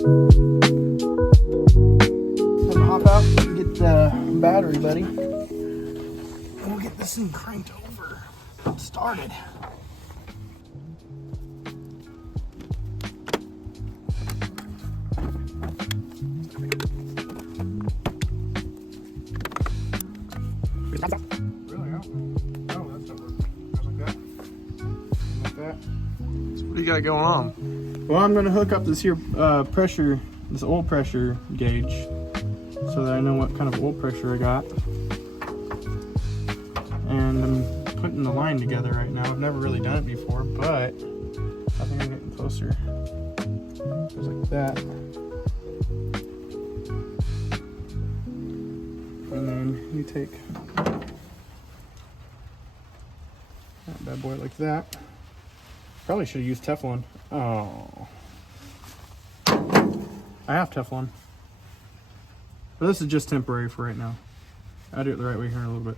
Time to hop out and get the battery, buddy. And we'll get this thing cranked over, started. What do you got going on? Well, I'm going to hook up this here this oil pressure gauge, so that I know what kind of oil pressure I got. And I'm putting the line together right now. I've never really done it before, but I think I'm getting closer. Just like that. And then you take that bad boy like that. Probably should have used Teflon. Oh. I have Teflon. But this is just temporary for right now. I'll do it the right way here in a little bit.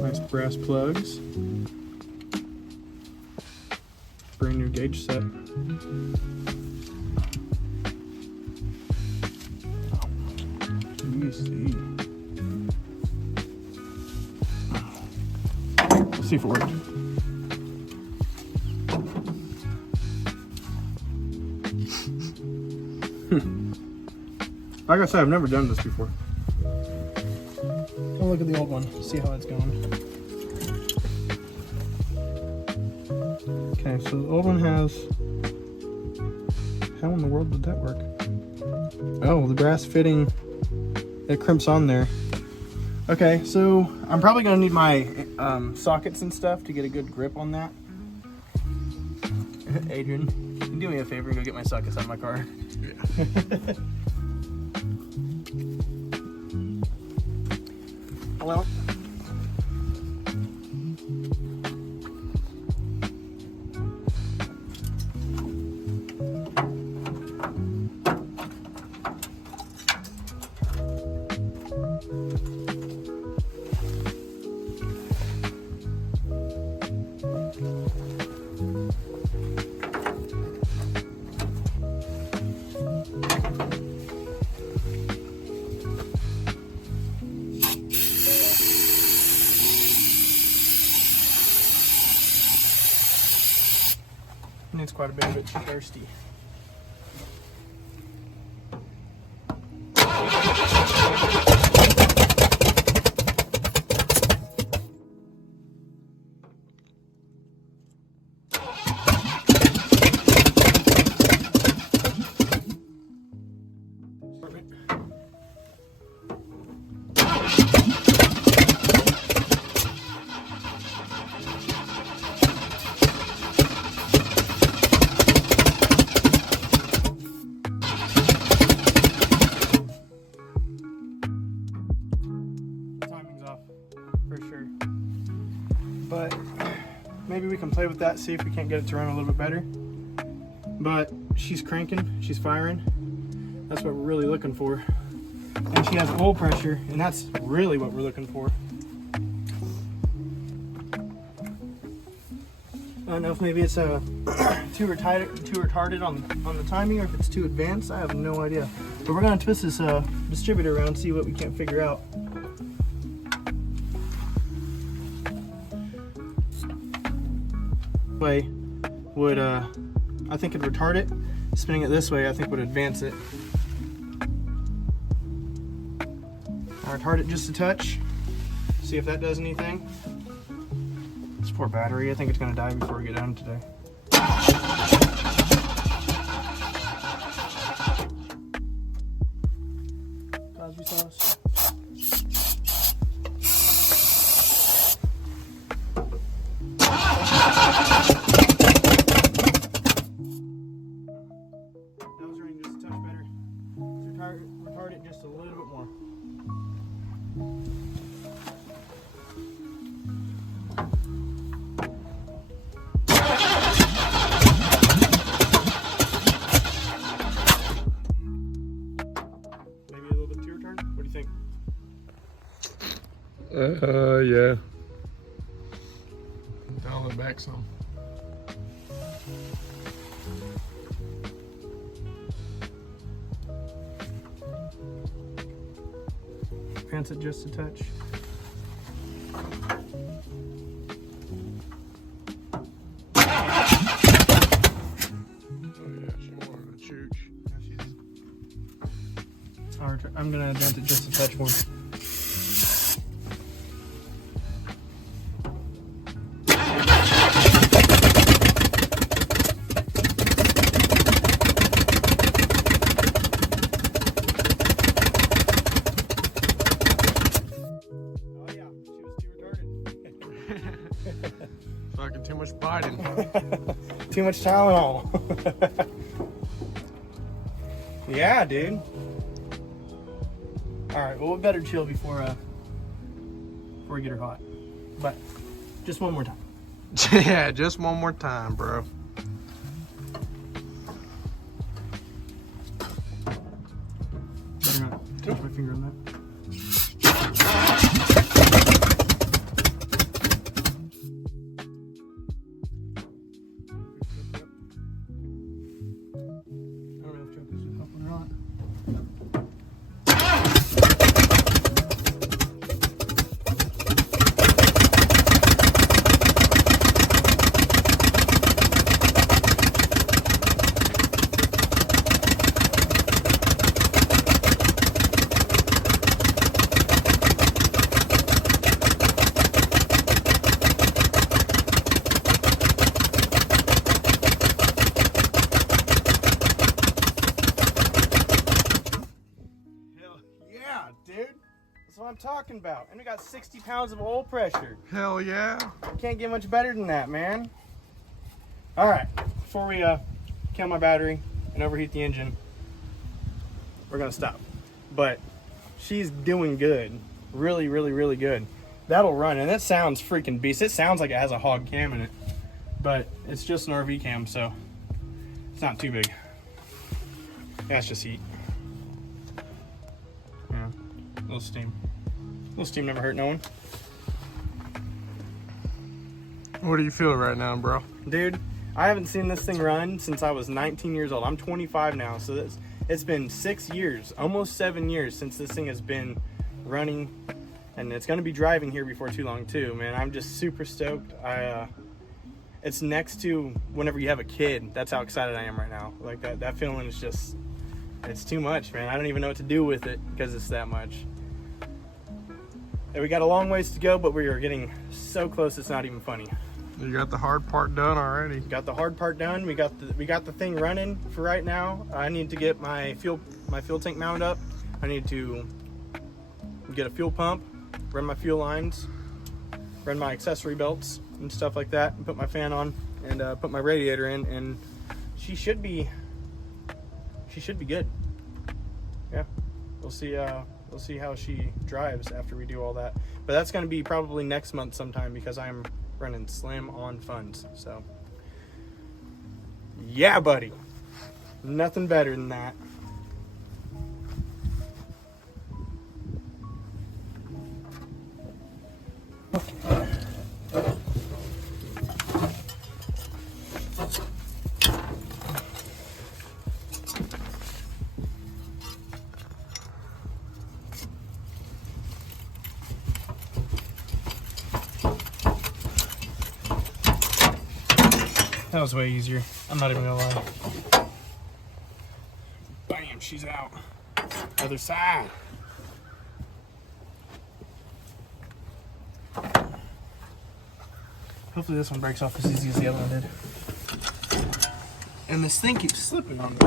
Nice brass plugs. Brand new gauge set. Easy. Let's see if it works. Like I said, I've never done this before. I'll look at the old one, see how it's going. Okay, so the old one has... How in the world did that work? Oh, the brass fitting, it crimps on there. Okay, so I'm probably gonna need my sockets and stuff to get a good grip on that. Adrian, can you do me a favor and go get my sockets out of my car? Yeah. Hello? Needs quite a bit of it, she's thirsty. For sure, but maybe we can play with that, see if we can't get it to run a little bit better. But she's cranking, she's firing. That's what we're really looking for. And she has oil pressure, and that's really what we're looking for. I don't know if maybe it's too retarded on the timing, or if it's too advanced. I have no idea. But we're gonna twist this distributor around, see what we can't figure out. Way would I think it'd retard it. Spinning it this way I think would advance it. I'll retard it just a touch, see if that does anything. This poor battery, I think it's gonna die before we get done today. Cosby sauce. Retard it just a little bit more. Yeah. Dial it back some. Pants it just a touch. I'm gonna dent it just a touch more. Oh yeah, she was too retarded. Fucking too much biting. Too much Tylenol. Yeah, dude. All right, well, we better chill before we get her hot. But just one more time. Yeah, just one more time, bro. Better not touch my finger on that. I don't know if Chuck is helping or not. Yeah, dude. That's what I'm talking about. And we got 60 pounds of oil pressure. Hell yeah. Can't get much better than that, man. All right, before we kill my battery and overheat the engine, we're gonna stop. But she's doing good. Really, really, really good. That'll run, and it sounds freaking beast. It sounds like it has a hog cam in it, but it's just an RV cam, so it's not too big. Yeah, it's just heat. Yeah, a little steam. A little steam never hurt no one. What do you feel right now, bro? Dude, I haven't seen this thing run since I was 19 years old. I'm 25 now, so it's been 6 years, almost 7 years since this thing has been running, and it's going to be driving here before too long too, man. I'm just super stoked. It's next to whenever you have a kid. That's how excited I am right now. Like that feeling is just, it's too much, man. I don't even know what to do with it because it's that much. And we got a long ways to go, but we are getting so close it's not even funny. You got the hard part done already. Got the hard part done. We got the thing running for right now. I need to get my fuel tank mounted up. I need to get a fuel pump, run my fuel lines, run my accessory belts and stuff like that, and put my fan on and put my radiator in, and she should be good. Yeah, we'll see how she drives after we do all that. But that's going to be probably next month sometime because I'm running slim on funds. So yeah, buddy, nothing better than that. That was way easier. I'm not even gonna lie. Bam, she's out. Other side. Hopefully this one breaks off as easy as the other one did. And this thing keeps slipping on me.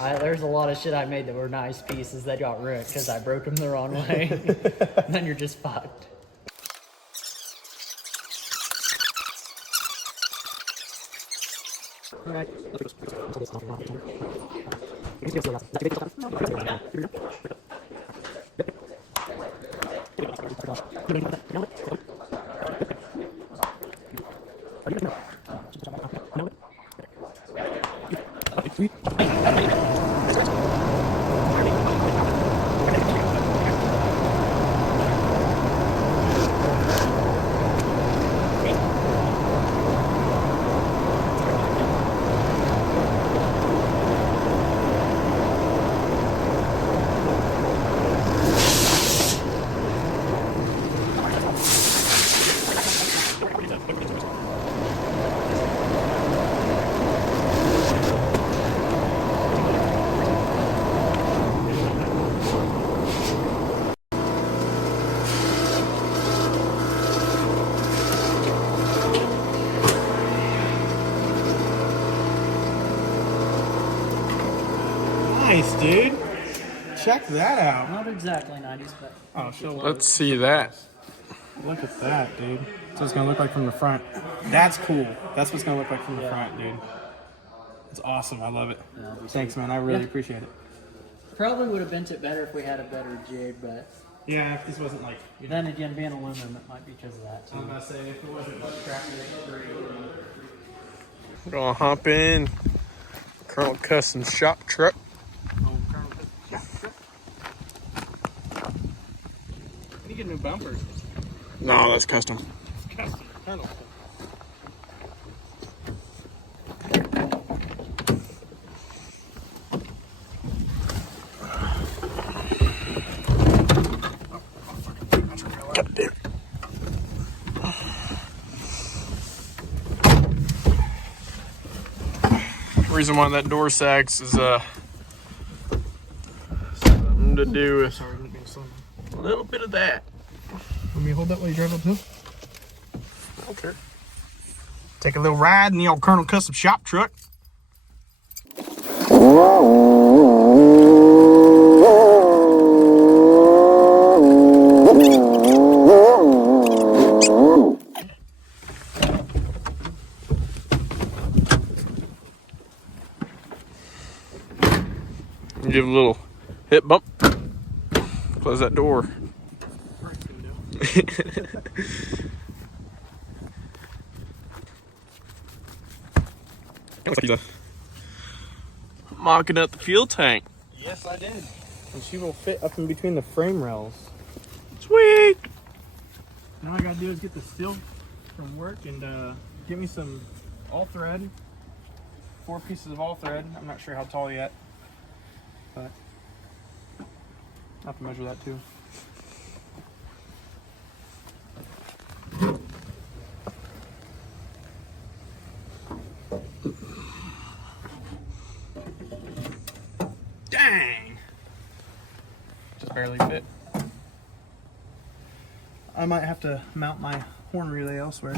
There's a lot of shit I made that were nice pieces that got ruined because I broke them the wrong way. And then you're just fucked. Nice, dude. Check that out. Not exactly 90s, but Oh, show Let's see that. Look at that, dude. That's what it's gonna look like from the front. That's cool. That's what it's gonna look like from the front, dude. It's awesome. I love it. Thanks, man. I really appreciate it. probably would have bent it better if we had a better jig, but Yeah, if this wasn't like. You know, then again, being aluminum, it might be because of that too. I'm gonna say if it wasn't like crappy, We're gonna hop in Colonel Custom shop truck. You get new bumpers. No, that's custom. It's custom. Colonel. God damn it. Reason why that door sags is something to do with Sorry, didn't mean to slow down. a little bit of that. Let me hold that while you drive up hill. Okay. Take a little ride in the old Colonel Custom shop truck. Give a little hip bump. Close that door. Looks like he's mocking up the fuel tank. Yes, I did. And she will fit up in between the frame rails. Sweet. Now all I gotta do is get the steel from work and get me some all thread. 4 pieces of all thread. I'm not sure how tall yet, but I'll have to measure that too. Dang! Just barely fit. I might have to mount my horn relay elsewhere.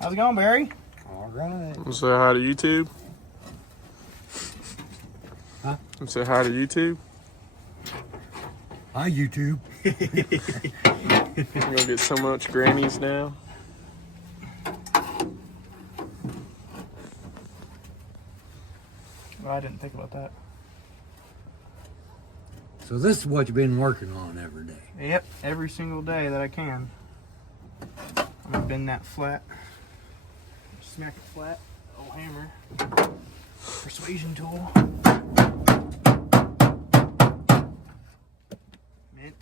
How's it going, Barry? All right. Say hi to YouTube. Huh? Say hi to YouTube. Hi, YouTube. You're gonna get so much grannies now. Well, I didn't think about that. So this is what you've been working on every day. Yep, every single day that I can. I'm gonna bend that flat. Smack it flat. Old hammer. Persuasion tool. Mint.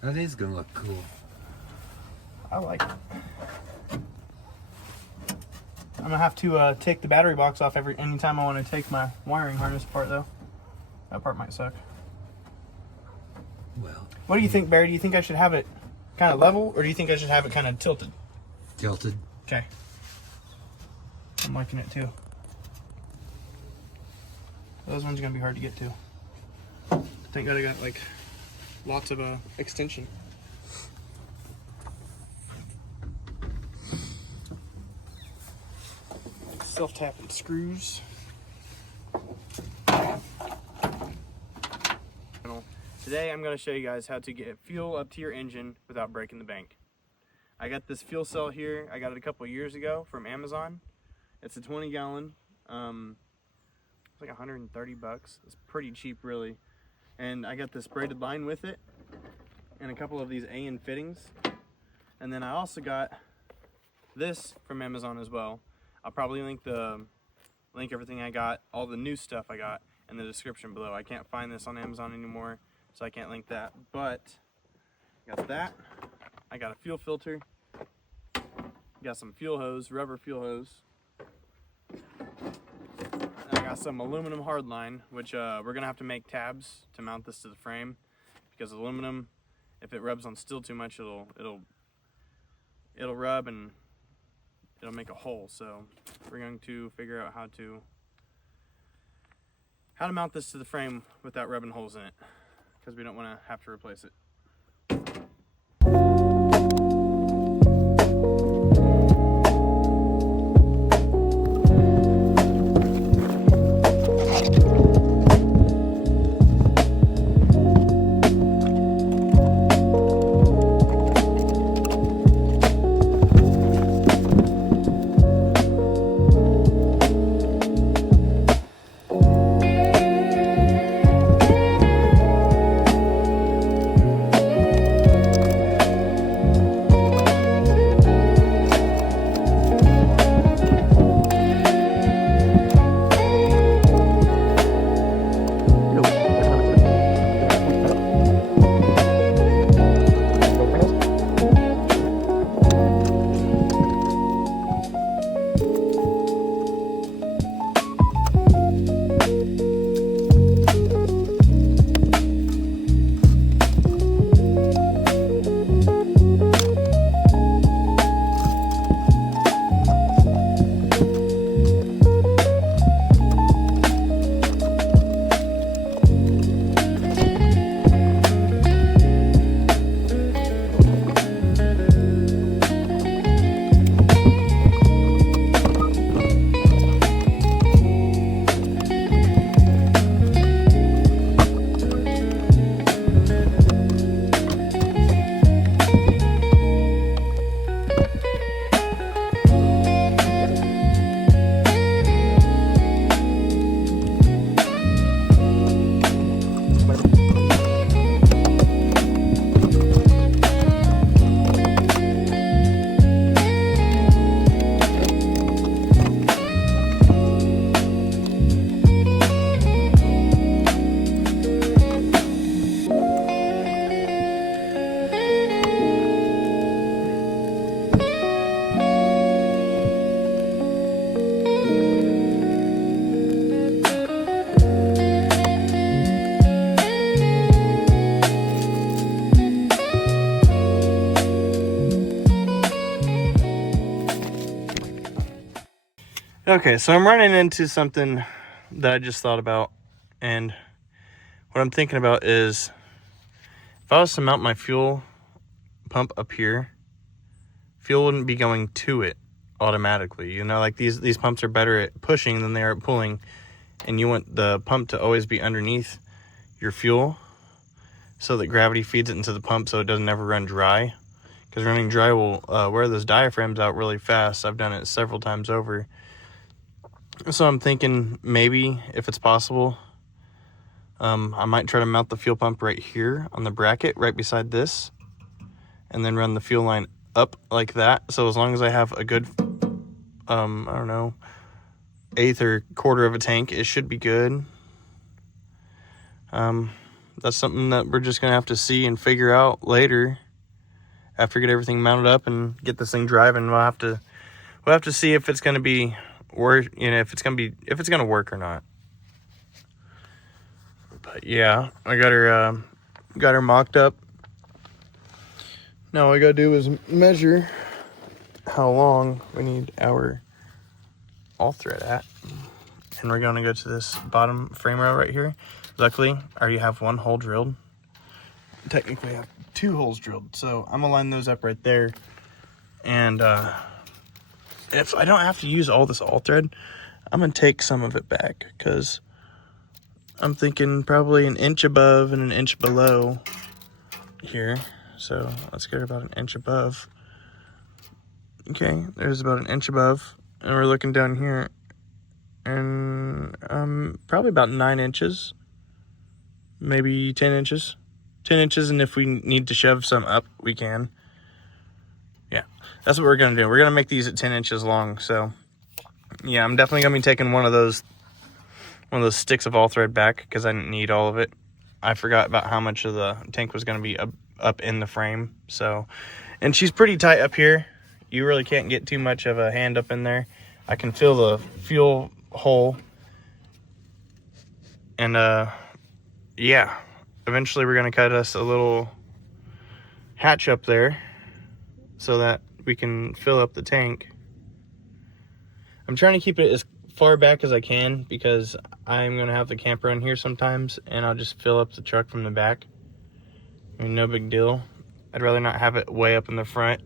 That is gonna look cool. I like it. I'm gonna have to take the battery box off anytime I want to take my wiring harness apart, though. That part might suck. Well, What do you think, Barry? Do you think I should have it kind of level, or do you think I should have it kind of tilted? tilted. Okay. I'm liking it too. Those ones are gonna be hard to get to. Thank God I got like lots of extension. self-tapping screws. Today I'm going to show you guys how to get fuel up to your engine without breaking the bank. I got this fuel cell here. I got it a couple years ago from Amazon. It's a 20 gallon. It's like 130 bucks. It's pretty cheap really. And I got this braided line with it and a couple of these AN fittings. And then I also got this from Amazon as well. I'll probably link everything I got, all the new stuff I got in the description below. I can't find this on Amazon anymore, so I can't link that. But I got that. I got a fuel filter. Got some fuel hose, rubber fuel hose. And I got some aluminum hardline, which we're gonna have to make tabs to mount this to the frame, because aluminum, if it rubs on steel too much, it'll rub and it'll make a hole. So we're going to figure out how to mount this to the frame without rubbing holes in it, because we don't want to have to replace it. Okay, so I'm running into something that I just thought about, and what I'm thinking about is if I was to mount my fuel pump up here, fuel wouldn't be going to it automatically. You know, like these pumps are better at pushing than they are at pulling, and you want the pump to always be underneath your fuel so that gravity feeds it into the pump so it doesn't ever run dry, because running dry will wear those diaphragms out really fast. I've done it several times over. So I'm thinking maybe, if it's possible, I might try to mount the fuel pump right here on the bracket right beside this, and then run the fuel line up like that. So as long as I have a good, I don't know, eighth or quarter of a tank, it should be good. That's something that we're just gonna have to see and figure out later after we get everything mounted up and get this thing driving. We'll have to see if it's gonna be work, you know, if it's gonna work or not. But yeah, I got her mocked up. Now all I gotta do is measure how long we need our all thread at, and we're gonna go to this bottom frame rail right here. Luckily, I already have one hole drilled. Technically, I have 2 holes drilled, so I'm gonna line those up right there, and if I don't have to use all this all thread, I'm going to take some of it back, because I'm thinking probably an inch above and an inch below here. So let's get about an inch above. Okay, there's about an inch above, and we're looking down here, and probably about 9 inches, maybe 10 inches. 10 inches, and if we need to shove some up, we can. Yeah, that's what we're going to do. We're going to make these at 10 inches long, so yeah, I'm definitely going to be taking one of those sticks of all thread back, because I didn't need all of it. I forgot about how much of the tank was going to be up in the frame. So, and she's pretty tight up here. You really can't get too much of a hand up in there. I can feel the fuel hole. And yeah, eventually we're going to cut us a little hatch up there so that we can fill up the tank. I'm trying to keep it as far back as I can, because I'm going to have the camper in here sometimes, and I'll just fill up the truck from the back. I mean, no big deal. I'd rather not have it way up in the front,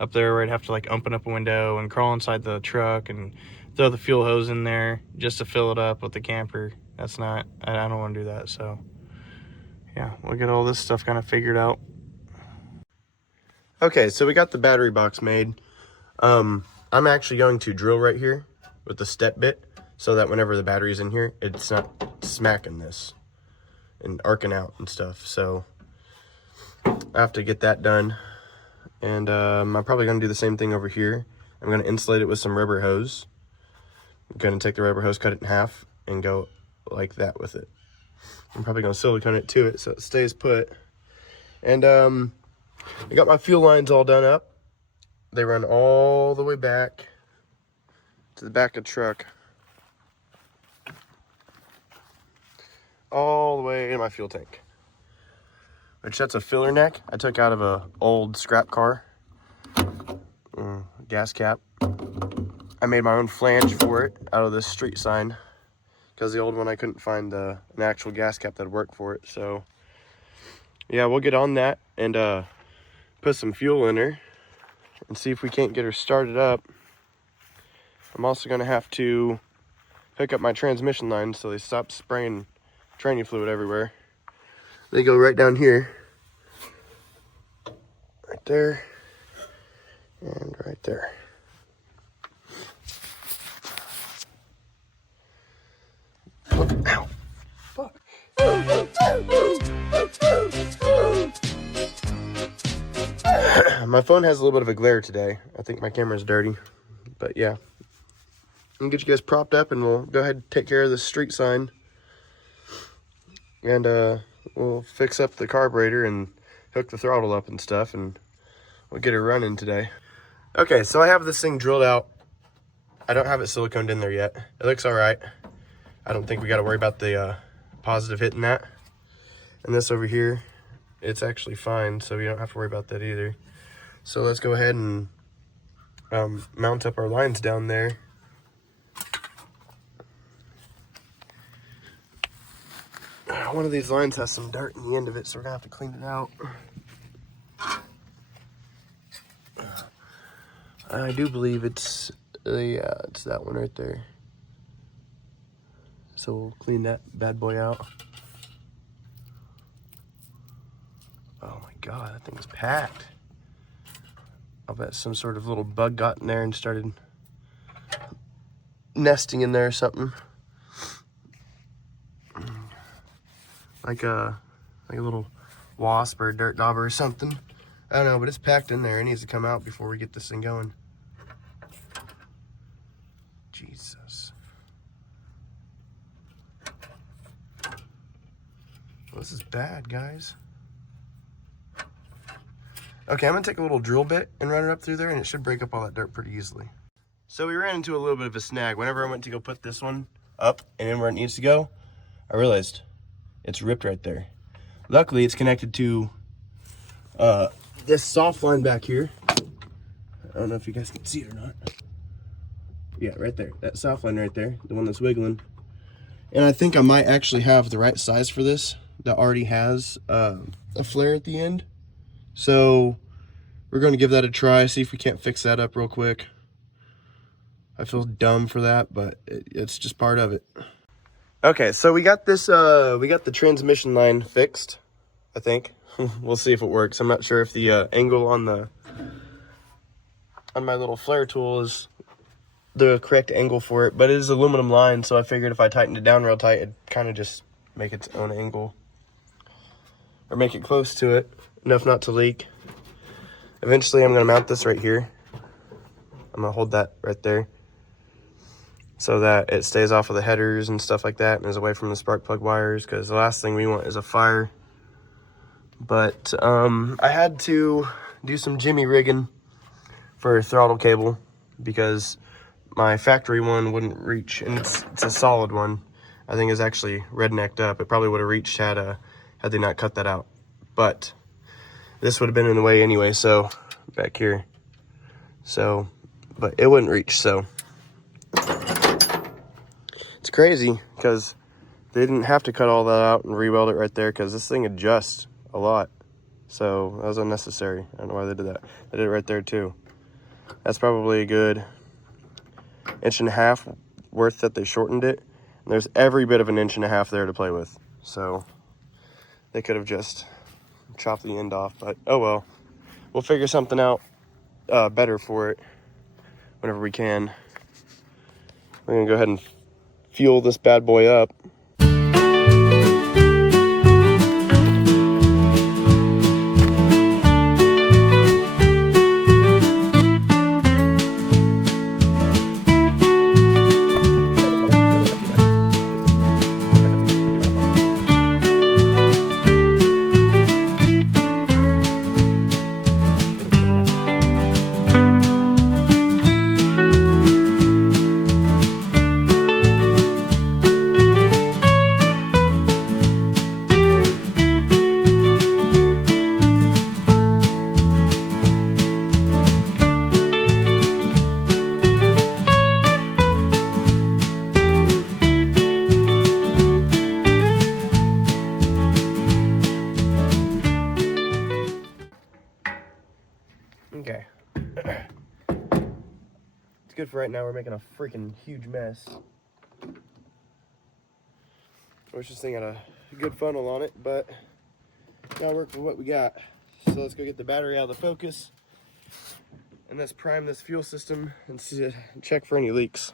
up there where I'd have to like open up a window and crawl inside the truck and throw the fuel hose in there just to fill it up with the camper. That's not, I don't want to do that. So yeah, we'll get all this stuff kind of figured out. Okay, so we got the battery box made. I'm actually going to drill right here with the step bit, so that whenever the battery's in here, it's not smacking this and arcing out and stuff. So I have to get that done. And I'm probably going to do the same thing over here. I'm going to insulate it with some rubber hose. I'm going to take the rubber hose, cut it in half, and go like that with it. I'm probably going to silicone it to it so it stays put. And I got my fuel lines all done up. They run all the way back to the back of the truck. All the way in my fuel tank. Which, that's a filler neck I took out of a old scrap car. Gas cap. I made my own flange for it out of this street sign, because the old one I couldn't find an actual gas cap that'd work for it. So yeah, we'll get on that and put some fuel in her and see if we can't get her started up. I'm also going to have to hook up my transmission lines so they stop spraying training fluid everywhere. They go right down here, right there, and right there. Ow, fuck. My phone has a little bit of a glare today. I think my camera's dirty, but yeah. I'm gonna get you guys propped up, and we'll go ahead and take care of this street sign. And we'll fix up the carburetor and hook the throttle up and stuff, and we'll get her running today. Okay, so I have this thing drilled out. I don't have it siliconed in there yet. It looks all right. I don't think we got to worry about the positive hitting that. And this over here, it's actually fine, so we don't have to worry about that either. So let's go ahead and mount up our lines down there. One of these lines has some dirt in the end of it, so we're gonna have to clean it out. I do believe it's that one right there. So we'll clean that bad boy out. Oh my god, that thing is packed. I'll bet some sort of little bug got in there and started nesting in there or something. Like a little wasp or a dirt dauber or something. I don't know, but it's packed in there. It needs to come out before we get this thing going. Jesus. Well, this is bad, guys. Okay, I'm gonna take a little drill bit and run it up through there, and it should break up all that dirt pretty easily. So we ran into a little bit of a snag. Whenever I went to go put this one up and in where it needs to go, I realized it's ripped right there. Luckily, it's connected to this soft line back here. I don't know if you guys can see it or not. Yeah, right there. That soft line right there, the one that's wiggling. And I think I might actually have the right size for this that already has a flare at the end. So we're going to give that a try, see if we can't fix that up real quick. I feel dumb for that, but it's just part of it. Okay, so we got this, we got the transmission line fixed, I think. We'll see if it works. I'm not sure if the angle on my little flare tool is the correct angle for it, but it is aluminum line, so I figured if I tightened it down real tight, it'd kind of just make its own angle. Or make it close to it, enough not to leak. Eventually, I'm going to mount this right here. I'm going to hold that right there, so that it stays off of the headers and stuff like that and is away from the spark plug wires, because the last thing we want is a fire. But I had to do some jimmy rigging for a throttle cable because my factory one wouldn't reach, and it's a solid one. I think it's actually rednecked up. It probably would have reached had they not cut that out. But this would have been in the way anyway, so back here. So, but it wouldn't reach, so it's crazy because they didn't have to cut all that out and re-weld it right there, because this thing adjusts a lot. So that was unnecessary. I don't know why they did that. They did it right there too. That's probably a good 1.5 inches worth that they shortened it. And there's every bit of 1.5 inches there to play with. So they could have just chopped the end off, but oh well. We'll figure something out better for it whenever we can. We're gonna go ahead and fuel this bad boy up. Okay. It's good for right now. We're making a freaking huge mess. I wish this thing had a good funnel on it, but gotta work with what we got. So let's go get the battery out of the focus, and let's prime this fuel system and check for any leaks.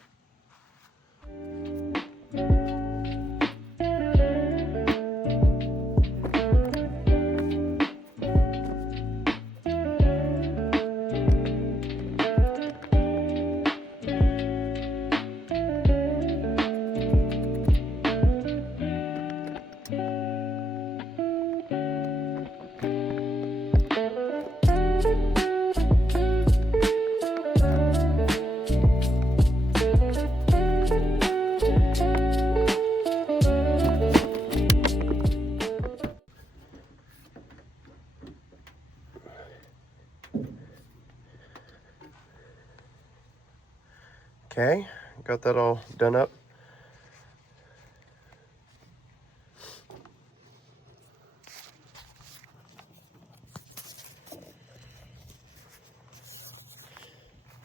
Okay, got that all done up.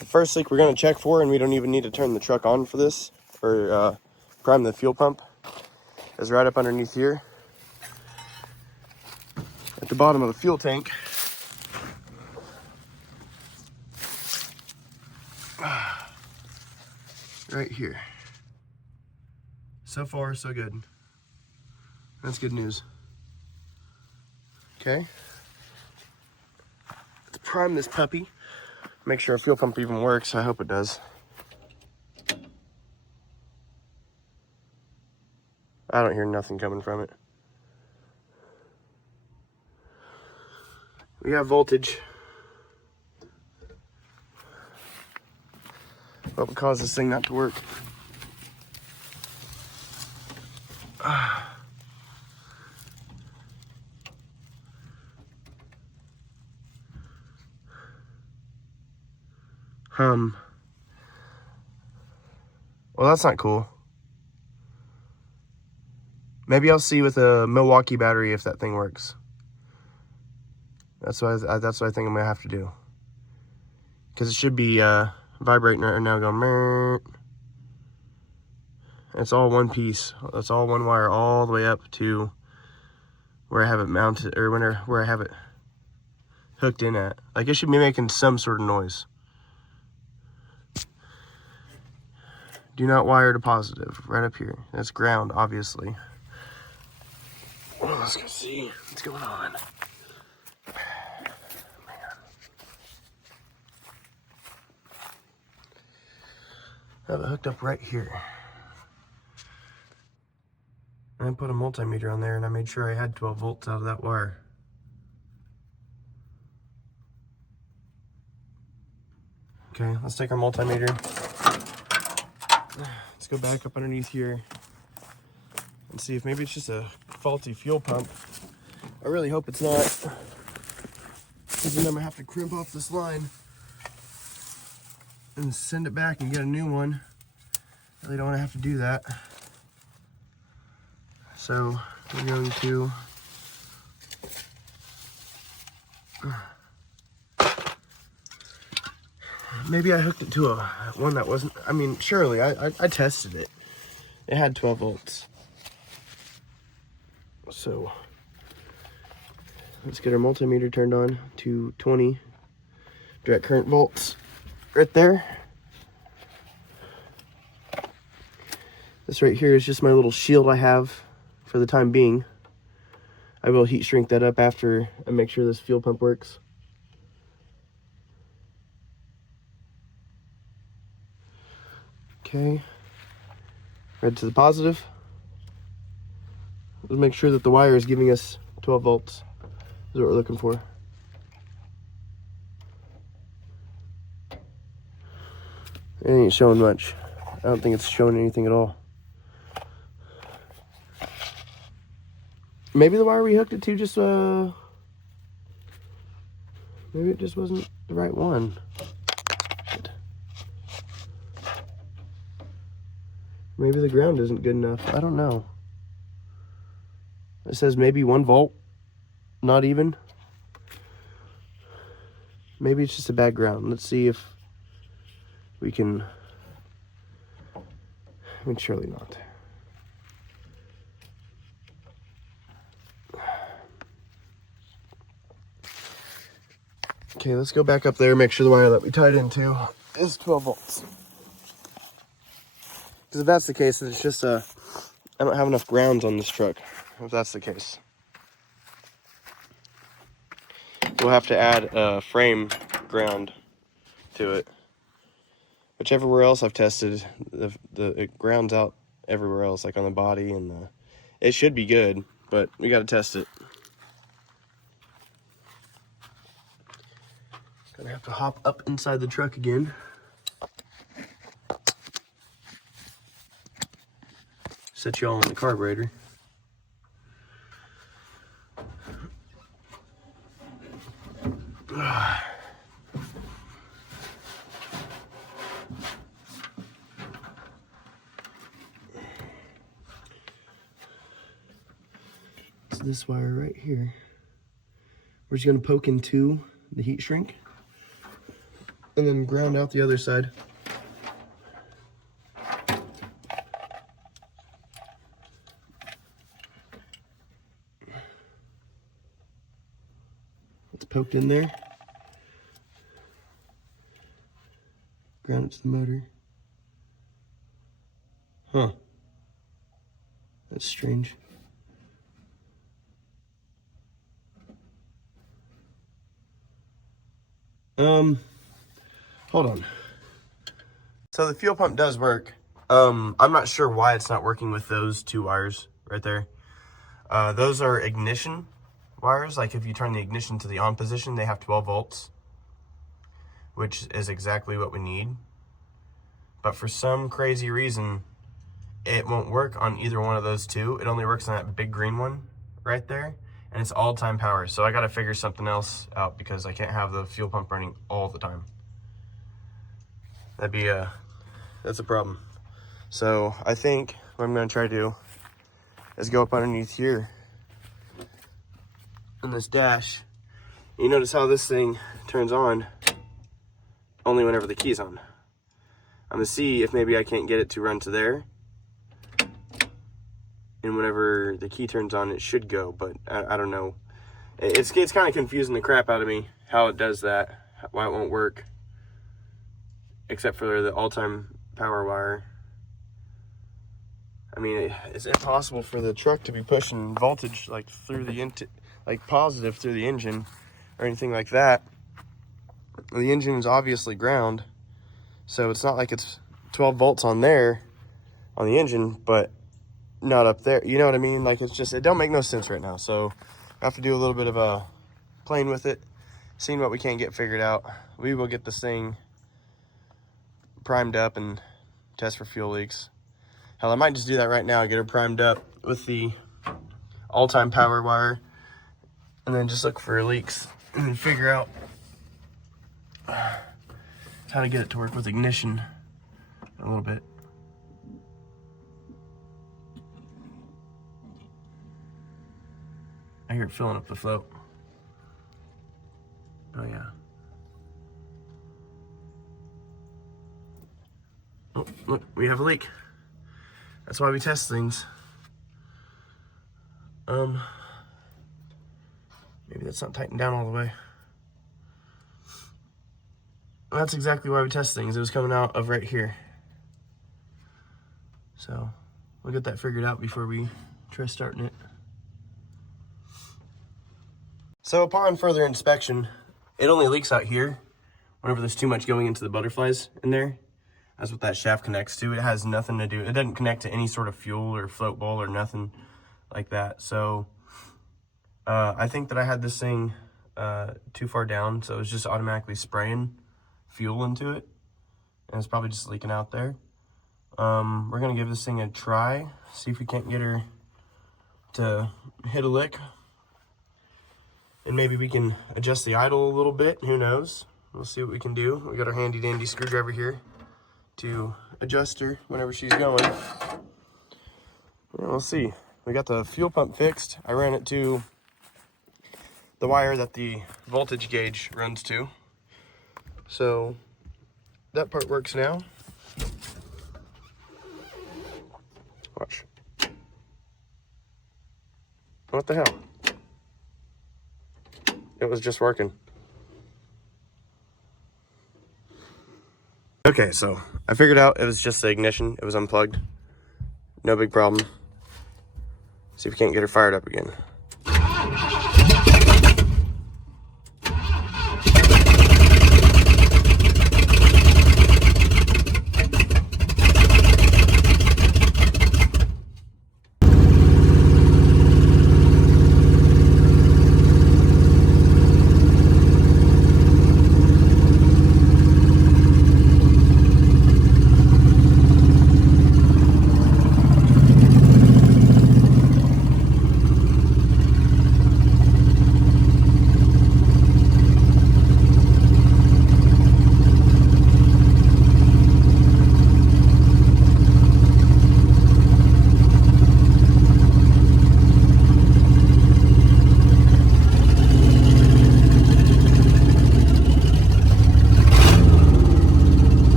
The first leak we're going to check for, and we don't even need to turn the truck on for this, or prime the fuel pump, is right up underneath here at the bottom of the fuel tank. Right here. So far, so good. That's good news. Okay. Let's prime this puppy. Make sure our fuel pump even works. I hope it does. I don't hear nothing coming from it. We have voltage. What would cause this thing not to work? Well, that's not cool. Maybe I'll see with a Milwaukee battery if that thing works. That's what I think I'm gonna have to do. Because it should be vibrating right now, going Mert. It's all one piece. It's all one wire all the way up to where I have it mounted, or where I have it hooked in at. Like, it should be making some sort of noise. Do not wire to positive, right up here. That's ground, obviously. Well, let's go see what's going on. I have it hooked up right here. I put a multimeter on there and I made sure I had 12 volts out of that wire. Okay, let's take our multimeter. Let's go back up underneath here and see if maybe it's just a faulty fuel pump. I really hope it's not, because then I'm gonna have to crimp off this line and send it back and get a new one. Really don't want to have to do that. So we're going to maybe I hooked it to a one that wasn't, I mean, surely I tested it. It had 12 volts. So let's get our multimeter turned on to 20 direct current volts right there. This right here is just my little shield I have for the time being. I will heat shrink that up after I make sure this fuel pump works. Okay, red to the positive. Let's make sure that the wire is giving us 12 volts. Is what we're looking for. It ain't showing much. I don't think it's showing anything at all. Maybe the wire we hooked it to just, maybe it just wasn't the right one. Maybe the ground isn't good enough. I don't know. It says maybe 1 volt, not even. Maybe it's just a bad ground. Let's see if we can, I mean, surely not. Okay, let's go back up there, make sure the wire that we tied into is 12 volts. Because if that's the case, then it's just I don't have enough grounds on this truck, if that's the case. We'll have to add a frame ground to it. Which everywhere else I've tested, it grounds out everywhere else, like on the body, and it should be good, but we got to test it. Gonna have to hop up inside the truck again. Set you all in the carburetor. It's this wire right here. We're just gonna poke into the heat shrink and then ground out the other side. It's poked in there. Ground it to the motor. Huh. That's strange. Hold on. So the fuel pump does work. I'm not sure why it's not working with those 2 wires right there. Those are ignition wires. Like if you turn the ignition to the on position, they have 12 volts, which is exactly what we need. But for some crazy reason, it won't work on either one of those 2. It only works on that big green one right there. And it's all-time power. So I got to figure something else out because I can't have the fuel pump running all the time. That'd be that's a problem. So I think what I'm going to try to do is go up underneath here on this dash. You notice how this thing turns on only whenever the key's on. I'm gonna see if maybe I can't get it to run to there. And whenever the key turns on, it should go, but I don't know. It's kind of confusing the crap out of me how it does that, why it won't work, except for the all-time power wire. I mean, it's impossible for the truck to be pushing voltage like through the like positive through the engine or anything like that. The engine is obviously ground, so it's not like it's 12 volts on there on the engine, but not up there. You know what I mean? Like, it's just, it don't make no sense right now. So I have to do a little bit of playing with it, seeing what we can get figured out. We will get this thing primed up and test for fuel leaks. Hell, I might just do that right now, get her primed up with the all-time power wire, and then just look for leaks and then figure out how to get it to work with ignition a little bit. I hear it filling up the float. Oh yeah. Oh, look, we have a leak. That's why we test things. Maybe that's not tightened down all the way. That's exactly why we test things. It was coming out of right here. So we'll get that figured out before we try starting it. So upon further inspection, it only leaks out here whenever there's too much going into the butterflies in there. That's what that shaft connects to. It has nothing to do, it doesn't connect to any sort of fuel or float bowl or nothing like that. So I think that I had this thing too far down, so it was just automatically spraying fuel into it, and it's probably just leaking out there. We're gonna give this thing a try, see if we can't get her to hit a lick, and maybe we can adjust the idle a little bit. Who knows? We'll see what we can do. We got our handy dandy screwdriver here to adjust her whenever she's going. Yeah, we'll see. We got the fuel pump fixed. I ran it to the wire that the voltage gauge runs to. So that part works now. Watch. What the hell? It was just working. Okay, so I figured out it was just the ignition. It was unplugged. No big problem. See if we can't get her fired up again.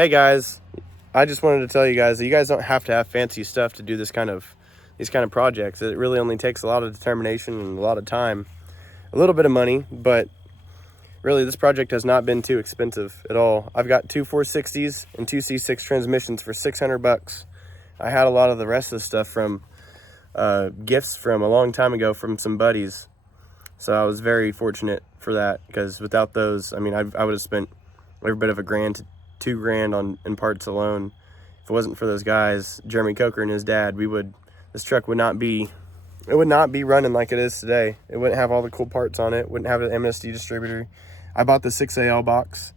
Hey guys, I just wanted to tell you guys that you guys don't have to have fancy stuff to do these kind of projects. It really only takes a lot of determination and a lot of time, a little bit of money, but really this project has not been too expensive at all. I've got two 460s and two C6 transmissions for $600. I had a lot of the rest of the stuff from gifts from a long time ago from some buddies, so I was very fortunate for that, because without those, I mean, I would have spent every bit of $1,000 $2,000 in parts alone. If it wasn't for those guys, Jeremy Coker and his dad, this truck would not be running like it is today. It wouldn't have all the cool parts on it, wouldn't have an MSD distributor. I bought the 6AL box.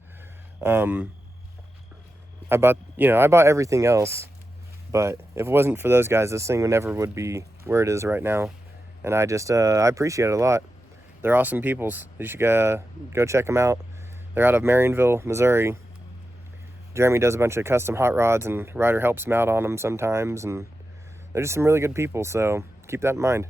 I bought everything else, but if it wasn't for those guys, this thing would be where it is right now. And I appreciate it a lot. They're awesome peoples. You should go check them out. They're out of Marionville, Missouri. Jeremy does a bunch of custom hot rods, and Ryder helps him out on them sometimes, and they're just some really good people, so keep that in mind.